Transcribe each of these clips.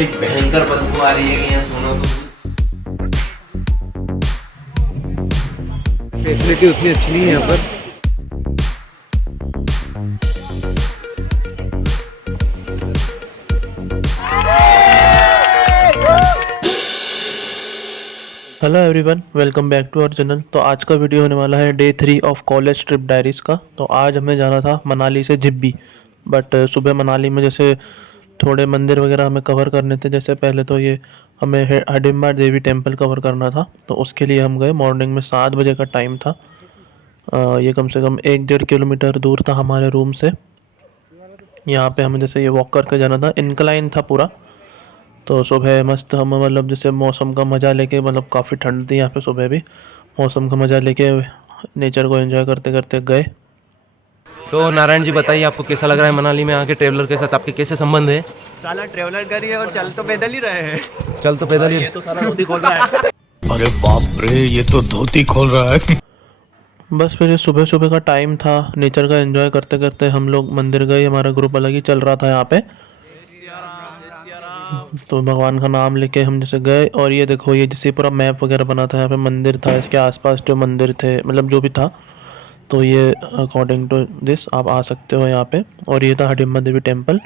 एक भयंकर बदबू आ रही है कि यहाँ सोना तो फैसिलिटी उतनी अच्छी नहीं है यहाँ पर। Hello everyone, welcome back to our channel. तो आज का वीडियो होने वाला है day 3 of college trip diaries का। तो आज हमें जाना था मनाली से जिब्बी, बट सुबह मनाली में जैसे थोड़े मंदिर वगैरह हमें कवर करने थे। जैसे पहले तो ये हमें हडिम्बा देवी टेम्पल कवर करना था, तो उसके लिए हम गए। मॉर्निंग में 7 बजे का टाइम था। ये कम से कम 1-1.5 किलोमीटर दूर था हमारे रूम से। यहाँ पे हमें जैसे ये वॉक करके जाना था, इनक्लाइन था पूरा। तो सुबह मस्त हम मतलब जैसे मौसम का मज़ा लेके, मतलब काफ़ी ठंड थी यहाँ पे, सुबह भी मौसम का मज़ा लेके नेचर को एंजॉय करते करते गए। तो नारायण जी बताइए, आपको कैसा लग रहा है मनाली में आके? ट्रेवलर के साथ आपके कैसे संबंध है? साला ट्रेवलर कर रही है और चल तो पैदल ही रहे हैं। चल तो पैदल ही। ये तो सारा धोती खोल रहा है। अरे बाप रे, ये तो धोती खोल रहा है। बस फिर ये सुबह सुबह का टाइम था, नेचर का एंजॉय करते करते हम लोग मंदिर गए। हमारा ग्रुप अलग ही चल रहा था यहाँ पे। तो भगवान का नाम लेके हम जैसे गए, और ये देखो, ये जैसे पूरा मैप वगैरह बना था। यहाँ पे मंदिर था, इसके आसपास जो मंदिर थे, मतलब जो भी था। तो ये अकॉर्डिंग टू दिस आप आ सकते हो यहाँ पे। और ये था हडिम्बा देवी टेम्पल।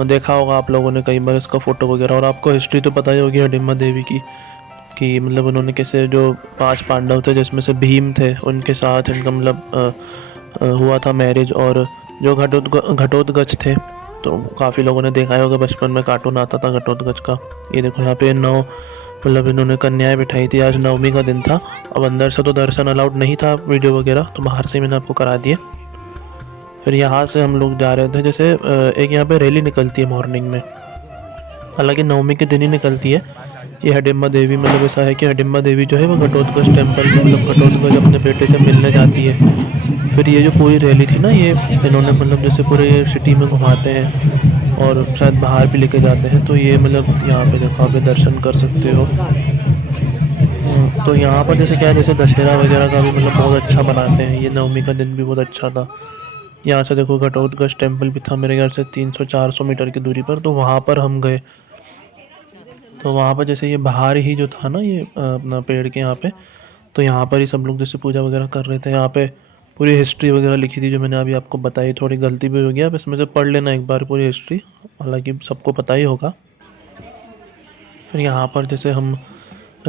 देखा होगा आप लोगों ने कई बार इसका फ़ोटो वगैरह। और आपको हिस्ट्री तो पता ही होगी हडिम्बा देवी की, कि मतलब उन्होंने कैसे, जो 5 पांडव थे जिसमें से भीम थे, उनके साथ इनका मतलब हुआ था मैरिज। और जो घटोत्कच थे, तो काफ़ी लोगों ने देखा ही होगा, बचपन में कार्टून आता था घटोत्कच का। ये देखो यहाँ पे 9 मतलब इन्होंने कन्याएं बिठाई थी। आज नवमी का दिन था। अब अंदर से तो दर्शन अलाउड नहीं था, वीडियो वगैरह, तो बाहर से मैंने आपको करा दिए। फिर यहाँ से हम लोग जा रहे थे। जैसे एक यहाँ पे रैली निकलती है मॉर्निंग में, हालांकि नवमी के दिन ही निकलती है। ये हडिम्बा देवी, मतलब ऐसा है कि हडिम्बा देवी जो है वो घटोत्कच टेम्पल में, मतलब घटोत्कच अपने बेटे से मिलने जाती है। फिर ये जो पूरी रैली थी ना, ये इन्होंने मतलब जैसे पूरे सिटी में घुमाते हैं और शायद बाहर भी लेके जाते हैं। तो ये मतलब यहाँ पे देखो, आप दर्शन कर सकते हो। तो यहाँ पर जैसे क्या है, जैसे दशहरा वगैरह का भी मतलब बहुत अच्छा बनाते हैं। ये नवमी का दिन भी बहुत अच्छा था। यहाँ से देखो घटोत्कच टेम्पल भी था मेरे ख्याल से 300-400 मीटर की दूरी पर। तो वहाँ पर हम गए। तो वहाँ पर जैसे ये बाहर ही जो था ना, ये अपना पेड़ के यहाँ पे, तो यहाँ पर ही सब लोग जैसे पूजा वगैरह कर रहे थे। यहाँ पे पूरी हिस्ट्री वगैरह लिखी थी, जो मैंने अभी आपको बताई। थोड़ी गलती भी हो गया, आप इसमें से पढ़ लेना एक बार पूरी हिस्ट्री, हालांकि सबको पता ही होगा। फिर यहाँ पर जैसे हम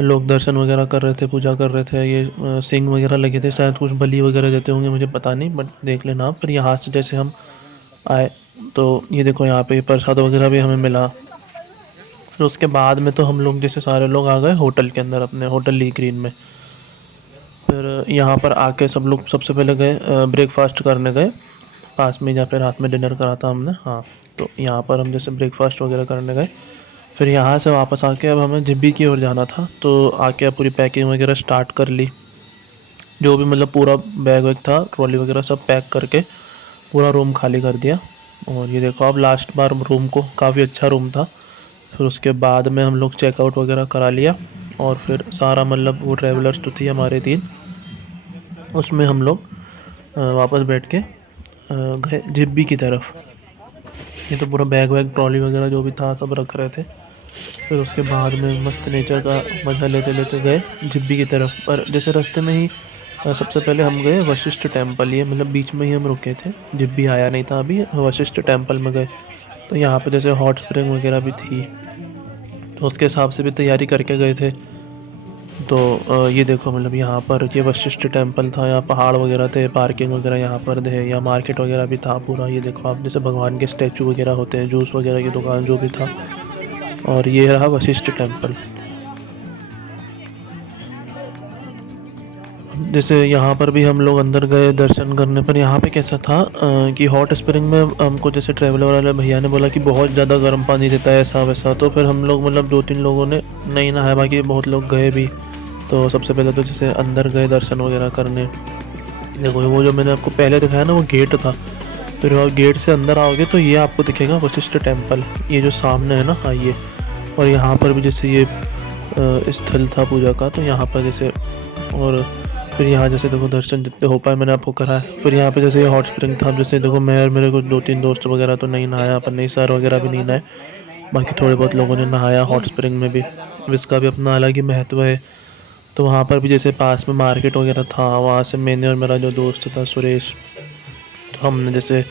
लोग दर्शन वगैरह कर रहे थे, पूजा कर रहे थे। ये सिंह वगैरह लगे थे, शायद कुछ बलि वगैरह देते होंगे, मुझे पता नहीं, बट देख लेना आप। फिर यहाँ से जैसे हम आए, तो ये देखो यहाँ पे प्रसाद वगैरह भी हमें मिला। फिर उसके बाद में तो हम लोग जैसे सारे लोग आ गए होटल के अंदर, अपने होटल ली ग्रीन में। फिर यहाँ पर आके सब लोग सबसे पहले गए ब्रेकफास्ट करने गए, पास में जहाँ पे रात में डिनर करा था हमने। हाँ, तो यहाँ पर हम जैसे ब्रेकफास्ट वगैरह करने गए। फिर यहाँ से वापस आके अब हमें जिब्बी की ओर जाना था। तो आके अब पूरी पैकिंग वगैरह स्टार्ट कर ली। जो भी मतलब पूरा बैग वैग था, ट्रॉली वगैरह सब पैक करके पूरा रूम खाली कर दिया। और ये देखो, अब लास्ट बार रूम को, काफ़ी अच्छा रूम था। फिर उसके बाद में हम लोग चेकआउट वगैरह करा लिया। और फिर सारा मतलब वो ट्रैवलर्स तो थी हमारे 3, उसमें हम लोग वापस बैठ के गए जिब्बी की तरफ। ये तो पूरा बैग वैग ट्रॉली वगैरह जो भी था सब रख रहे थे। फिर उसके बाद में मस्त नेचर का मज़ा लेते लेते गए जिब्बी की तरफ। पर जैसे रास्ते में ही सबसे पहले हम गए वशिष्ठ टेम्पल। ये मतलब बीच में ही हम रुके थे, जिब्बी आया नहीं था अभी, वशिष्ठ टेम्पल में गए। तो यहाँ पे जैसे हॉट स्प्रिंग वगैरह भी थी, तो उसके हिसाब से भी तैयारी करके गए थे। तो ये देखो, मतलब यहाँ पर ये वशिष्ठ टेम्पल था। यहाँ पहाड़ वगैरह थे, पार्किंग वगैरह यहाँ पर थे, या मार्केट वगैरह भी था पूरा। ये देखो आप, जैसे भगवान के स्टैचू वगैरह होते हैं, जूस वगैरह की दुकान जो भी था। और ये रहा वशिष्ठ टेम्पल। जैसे यहाँ पर भी हम लोग अंदर गए दर्शन करने। पर यहाँ पे कैसा था कि हॉट स्प्रिंग में हमको जैसे ट्रैवलर वाले भैया ने बोला कि बहुत ज़्यादा गर्म पानी देता है, ऐसा वैसा। तो फिर हम लोग मतलब 2-3 लोगों ने नहीं नहाया, बाकी बहुत लोग गए भी। तो सबसे पहले तो जैसे अंदर गए दर्शन वगैरह करने। देखो वो जो मैंने आपको पहले दिखाया ना, वो गेट था। फिर वह गेट से अंदर आओगे तो ये आपको दिखेगा वशिष्ठ टेम्पल, ये जो सामने है ना। हाँ, ये। और यहाँ पर भी जैसे ये स्थल था पूजा का, तो यहाँ पर जैसे, और फिर यहाँ जैसे देखो दर्शन जितने हो पाए मैंने आपको कराया। फिर यहाँ पे जैसे ये हॉट स्प्रिंग था, जैसे देखो मैं और मेरे को 2-3 दोस्त वगैरह तो नहीं नहाया, अपन नहीं, सर वगैरह भी नहीं नहाए। बाकी थोड़े बहुत लोगों ने नहाया हॉट स्प्रिंग में भी, इसका भी अपना अलग ही महत्व है। तो वहाँ पर भी जैसे पास में मार्केट वगैरह था, वहाँ से मैंने और मेरा जो दोस्त था सुरेश, तो हमने जैसे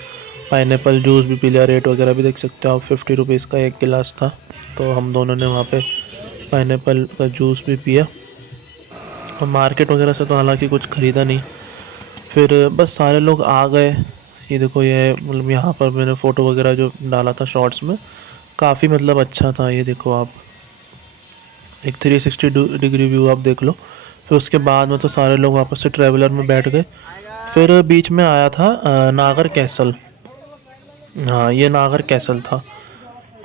पाइनएप्पल जूस भी पी लिया। रेट वगैरह भी देख सकते हो आप, 50 रुपीज़ का एक गिलास था। तो हम दोनों ने वहाँ पे पाइनएप्पल का जूस भी पिया। और मार्केट वगैरह से तो हालांकि कुछ ख़रीदा नहीं। फिर बस सारे लोग आ गए। ये देखो, ये मतलब यहाँ पर मैंने फ़ोटो वगैरह जो डाला था शॉर्ट्स में, काफ़ी मतलब अच्छा था। ये देखो आप, एक 360 डिग्री व्यू आप देख लो। फिर उसके बाद में तो सारे लोग वापस से ट्रैवलर में बैठ गए। फिर बीच में आया था नागर कैसल। हाँ, ये नागर कैसल था।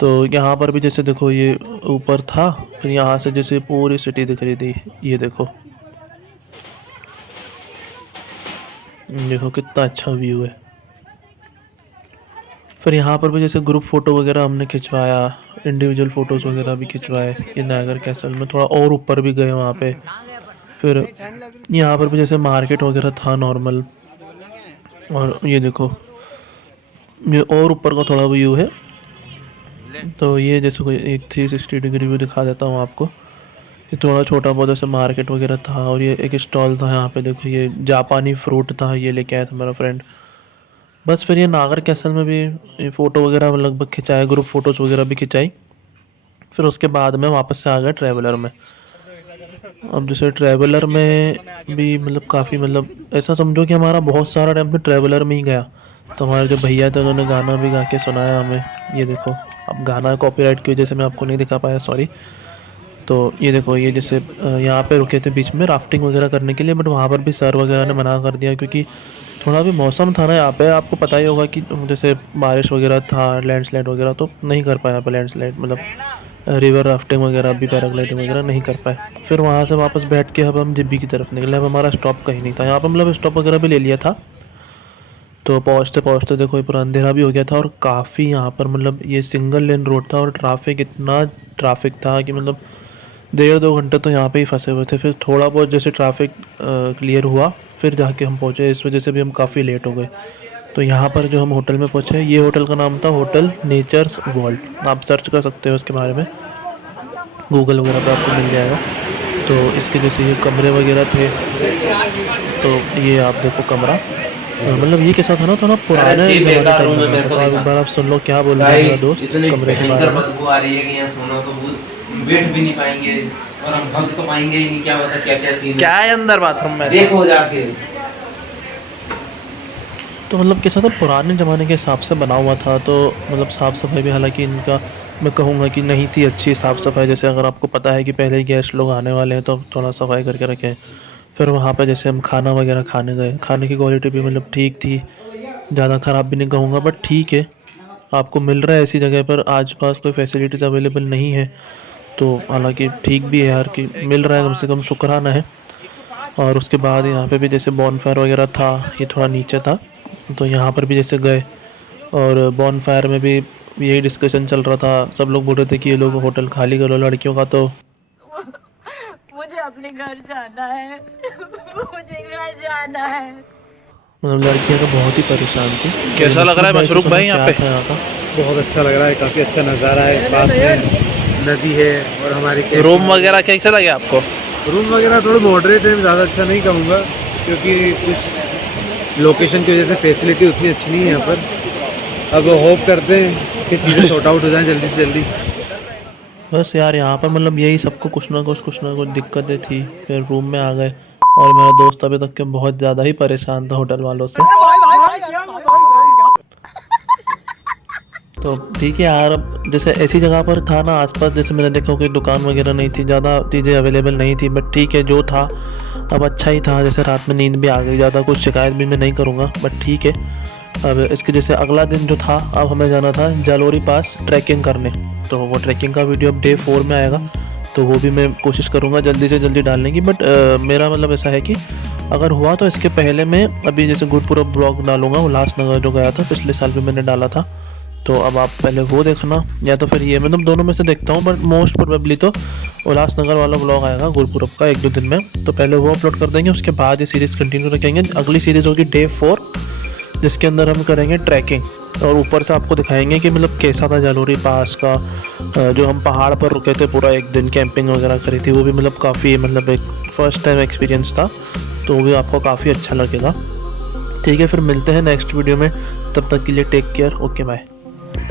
तो यहाँ पर भी जैसे देखो, ये ऊपर था, फिर यहाँ से जैसे पूरी सिटी दिख रही थी। ये देखो, देखो कितना अच्छा व्यू है। फिर यहाँ पर भी जैसे ग्रुप फ़ोटो वगैरह हमने खिंचवाया, इंडिविजुअल फ़ोटोज़ वगैरह भी खिंचवाए। ये नागर कैसल में थोड़ा और ऊपर भी गए वहाँ पे। फिर यहाँ पर भी जैसे मार्केट वगैरह था नॉर्मल। और ये देखो, ये और ऊपर का थोड़ा व्यू है। तो ये जैसे कोई एक 360 डिग्री व्यू दिखा देता हूँ आपको। ये थोड़ा छोटा बहुत ऐसे मार्केट वगैरह था। और ये एक स्टॉल था यहाँ पे, देखो ये जापानी फ्रूट था, ये लेके आया था मेरा फ्रेंड। बस फिर ये नागर कैसल में भी ये फ़ोटो वगैरह लगभग खिंचाए, ग्रुप फ़ोटोज़ वगैरह भी खिंचाई। फिर उसके बाद में वापस से आ गया ट्रैवलर में। अब जैसे ट्रैवलर में भी मतलब काफ़ी, मतलब ऐसा समझो कि हमारा बहुत सारा टाइम तो ट्रैवलर में ही गया। तो हमारे जो भैया थे उन्होंने गाना भी गा के सुनाया हमें। ये देखो, अब गाना कॉपीराइट की वजह से मैं आपको नहीं दिखा पाया, सॉरी। तो ये देखो, ये जैसे यहाँ पे रुके थे बीच में राफ्टिंग वगैरह करने के लिए, बट वहाँ पर भी सर वगैरह ने मना कर दिया, क्योंकि थोड़ा भी मौसम था ना यहाँ पे, आपको पता ही होगा कि जैसे बारिश वगैरह था, लैंडस्लाइड वगैरह, तो नहीं कर पाया यहाँ पे लैंडस्लाइड, मतलब रिवर राफ्टिंग वगैरह भी, पैराग्लाइडिंग वगैरह नहीं कर पाए। फिर वहाँ से वापस बैठ के अब हम जिब्बी की तरफ निकले। अब हमारा स्टॉप कहीं नहीं था यहाँ पर, मतलब स्टॉप वगैरह भी ले लिया था। तो पहुँचते पहुँचते देखो ये पूरा अंधेरा भी हो गया था। और काफ़ी यहाँ पर मतलब ये सिंगल लेन रोड था, और ट्रैफिक, इतना ट्रैफिक था कि मतलब 1.5-2 घंटे तो यहाँ पे ही फंसे हुए थे। फिर थोड़ा बहुत जैसे ट्रैफिक क्लियर हुआ, फिर जाके हम पहुँचे। इस वजह से भी हम काफ़ी लेट हो गए। तो यहाँ पर जो हम होटल में पहुँचे, ये होटल का नाम था होटल नेचर्स वॉल्ट। आप सर्च कर सकते हो इसके बारे में, गूगल वगैरह पे आपको मिल जाएगा। तो इसके जैसे ये कमरे वगैरह थे। तो ये आप देखो कमरा, मतलब ये कैसा था ना, थोड़ा पुराने ज़माने का बना था। तो एक बार आप सुन लो क्या बोल रहा है मेरा दोस्त कमरे के बारे में। बदबू आ रही है कि यहाँ सोना तो बैठ भी नहीं पाएंगे, और हम भग तो पाएंगे ही नहीं। क्या पता क्या क्या सीन क्या है अंदर बाथरूम में, देखो जाके। तो मतलब कैसा था, पुराने ज़माने के हिसाब से बना हुआ था। तो मतलब साफ़ सफाई भी हालांकि इनका मैं कहूँगा कि नहीं थी अच्छी साफ़ सफाई। जैसे अगर आपको पता है कि पहले ही गेस्ट लोग आने वाले हैं, तो थोड़ा सफाई करके रखें। फिर वहाँ पे जैसे हम खाना वगैरह खाने गए, खाने की क्वालिटी भी मतलब ठीक थी, ज़्यादा ख़राब भी नहीं कहूँगा, बट ठीक है। आपको मिल रहा है ऐसी जगह पर, आस पास कोई फैसिलिटीज़ अवेलेबल नहीं है, तो हालांकि ठीक भी है यार कि मिल रहा है, कम से कम शुक्राना है। और उसके बाद यहाँ पे भी जैसे बॉनफायर वगैरह था, ये थोड़ा नीचे था, तो यहाँ पर भी जैसे गए। और बॉनफायर में भी यही डिस्कशन चल रहा था। सब लोग बोल रहे थे कि ये लोग होटल खाली करो लड़कियों का। तो मुझे अपने घर जाना है। मुझे घर जाना है। मतलब लड़कियाँ तो बहुत ही परेशान थी। कैसा लग रहा है मशरूक भाई यहाँ पे? यहाँ का बहुत अच्छा लग रहा है, काफ़ी अच्छा नज़ारा है, पास में नदी है। और हमारी रूम वगैरह कैसे लगे आपको? रूम वगैरह थोड़े मॉडरेट है, ज़्यादा अच्छा नहीं कहूँगा, क्योंकि कुछ लोकेशन की वजह से फैसिलिटी उतनी अच्छी नहीं है यहाँ पर। अब होप करते हैं कि चीज़ें सॉर्ट आउट हो जाएँ जल्दी से जल्दी। बस यार यहाँ पर मतलब यही सबको कुछ ना कुछ दिक्कतें थी। फिर रूम में आ गए, और मेरा दोस्त अभी तक के बहुत ज़्यादा ही परेशान था होटल वालों से। तो ठीक है यार, अब जैसे ऐसी जगह पर था ना आसपास, जैसे मैंने देखा कोई दुकान वगैरह नहीं थी, ज़्यादा चीज़ें अवेलेबल नहीं थी, बट ठीक है जो था अब अच्छा ही था। जैसे रात में नींद भी आ गई, ज़्यादा कुछ शिकायत भी मैं नहीं करूँगा, बट ठीक है। अब इसके जैसे अगला दिन जो था, अब हमें जाना था जालोरी पास ट्रैकिंग करने। तो वो ट्रैकिंग का वीडियो अब डे 4 में आएगा, तो वो भी मैं कोशिश करूँगा जल्दी से जल्दी डालने की। बट मेरा मतलब ऐसा है कि अगर हुआ तो इसके पहले मैं अभी जैसे गुरपुरब ब्लॉग डालूंगा। उल्लासनगर जो गया था पिछले साल भी मैंने डाला था, तो अब आप पहले वो देखना, या तो फिर ये, मतलब दोनों में से देखता हूँ, बट मोस्ट प्रोबेबली तो उल्लासनगर वाला ब्लॉग आएगा गुरपुरब का 1-2 दिन में। तो पहले वो अपलोड कर देंगे, उसके बाद ये सीरीज़ कंटिन्यू रखेंगे। अगली सीरीज़ होगी डे 4, जिसके अंदर हम करेंगे ट्रैकिंग, और ऊपर से आपको दिखाएंगे कि मतलब कैसा था जालोरी पास का। जो हम पहाड़ पर रुके थे, पूरा एक दिन कैंपिंग वगैरह करी थी, वो भी मतलब काफ़ी मतलब एक फ़र्स्ट टाइम एक्सपीरियंस था, तो वो भी आपको काफ़ी अच्छा लगेगा। ठीक है, फिर मिलते हैं नेक्स्ट वीडियो में, तब तक के लिए टेक केयर, ओके बाय।